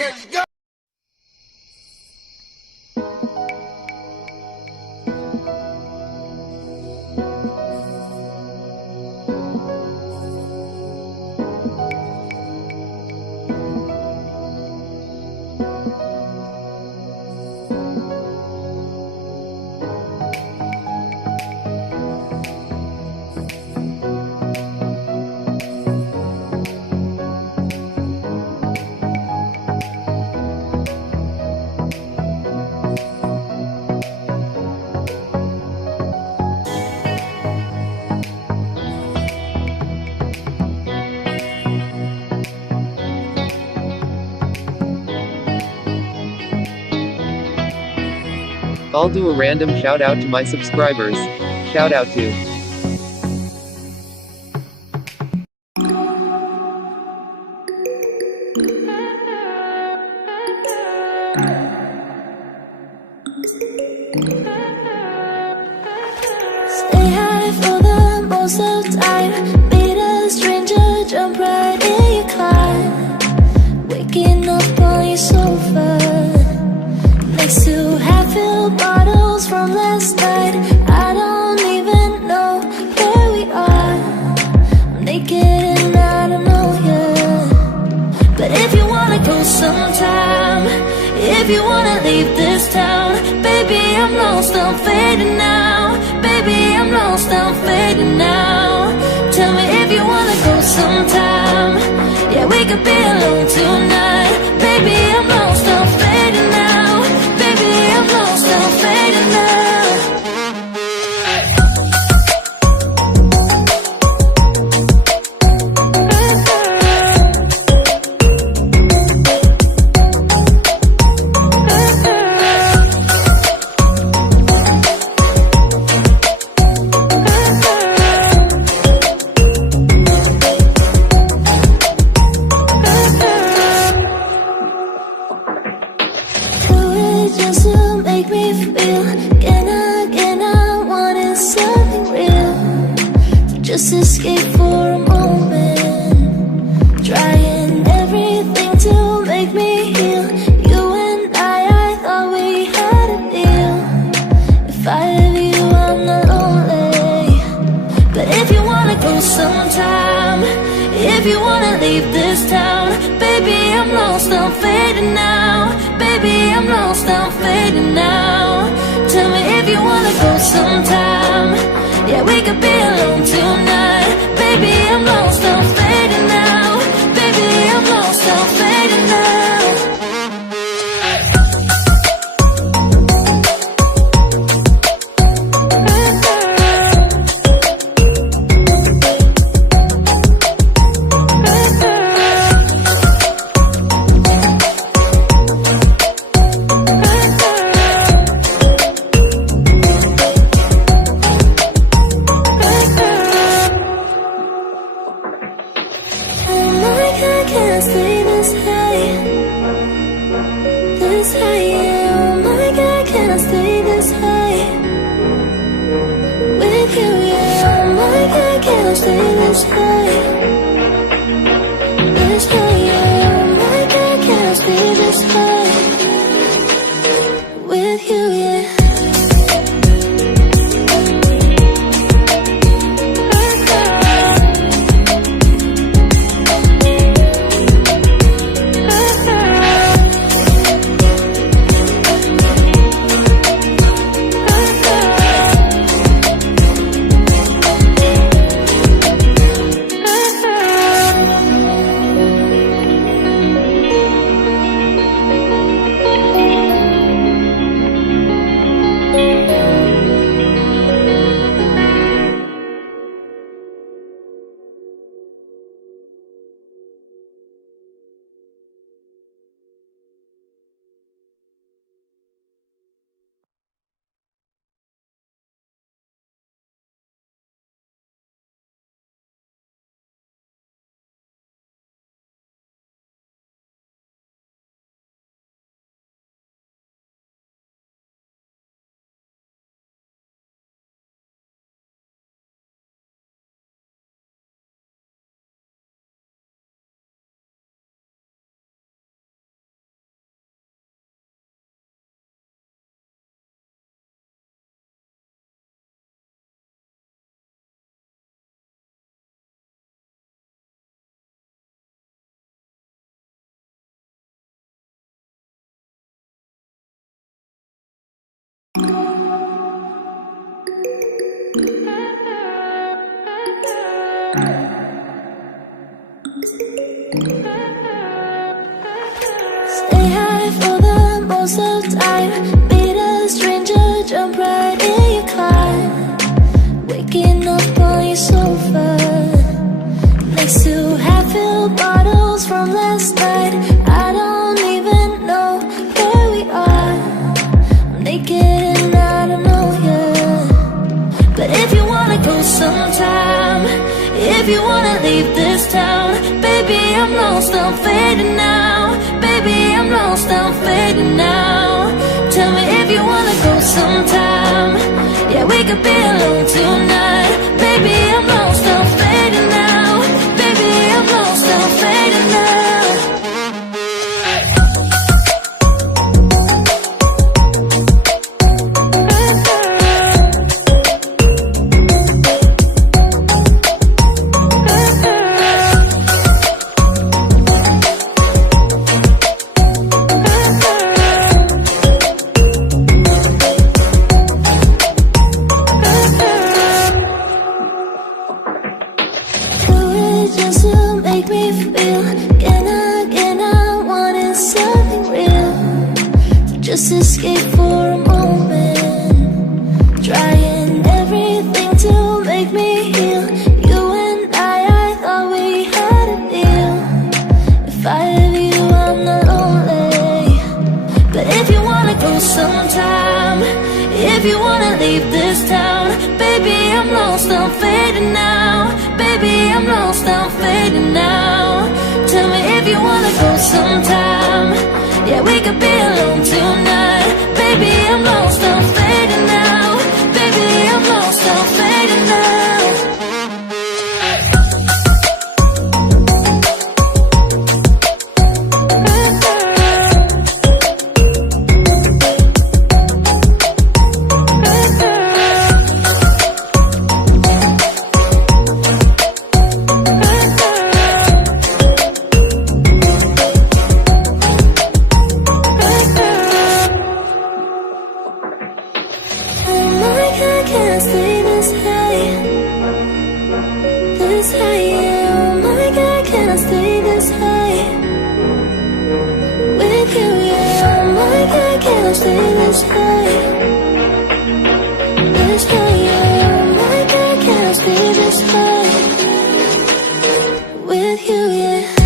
Let's go! I'll do a random shout out to my subscribers. Shout out to Stay high for the most of time. Meet a stranger, jump right in your car. Waking up on your sofa next to half-filled bottles from last night. I don't even know where we are. I'm naked and I don't know yet. But if you wanna go sometime, if you wanna leave this town, baby, I'm lost, I'm fading now. Baby, I'm lost, I'm fading now. Tell me if you wanna go sometime. Yeah, we could be alone tonight. Baby, I'm lost, I'm fading now. Baby, I'm lost, I'm fading now. Just to make me feel, can I wanted something real, to just escape for a moment, trying everything to make me heal. You and I thought we had a deal. If I have you, I'm not lonely. But if you wanna go sometime, if you wanna leave this town, baby, I'm lost, I'm fading now. Baby, I'm lost, I'm fading now. Tell me if you wanna go sometime. Yeah, we could be alone tonight. Baby, I'm lost, I'm fading now. Baby, I'm lost, I'm fading now. Can't stay this high, yeah. Oh my God, can I stay this high with you, yeah. Oh my God, can I stay this high, yeah. Oh my God, can I stay this high with you, yeah. Stay high for the most of the time. Meet a stranger, jump right in your car. Waking up on your sofa next to half-filled bottles from last night. I don't even know where we are. I'm naked and I don't know you. But if you wanna go sometime, if you wanna leave this town, baby, I'm lost, I'm fading now. Baby, I'm lost, I'm fading now. Tell me if you wanna go sometime. Yeah, we could be alone tonight. Baby, I'm lost, I'm fading now. Baby, I'm lost, I'm fading now. Just to make me feel, can I wanted something real, to just escape for a moment, trying everything to make me heal. You and I thought we had a deal. If I have you, I'm not lonely. But if you wanna go sometime, if you wanna leave this town, baby, I'm lost, I'm fading now. Baby, I'm lost, I'm fading now. Tell me if you wanna go sometime. Yeah, we could be alone tonight. Baby, I'm lost, I'm fading now. Baby, I'm lost, I'm fading now. I can't stay this high, this high, yeah. Oh my God, can I stay this high with you, yeah. Oh my God, can I stay this high, this high, yeah. Oh my God, can I stay this high with you, yeah.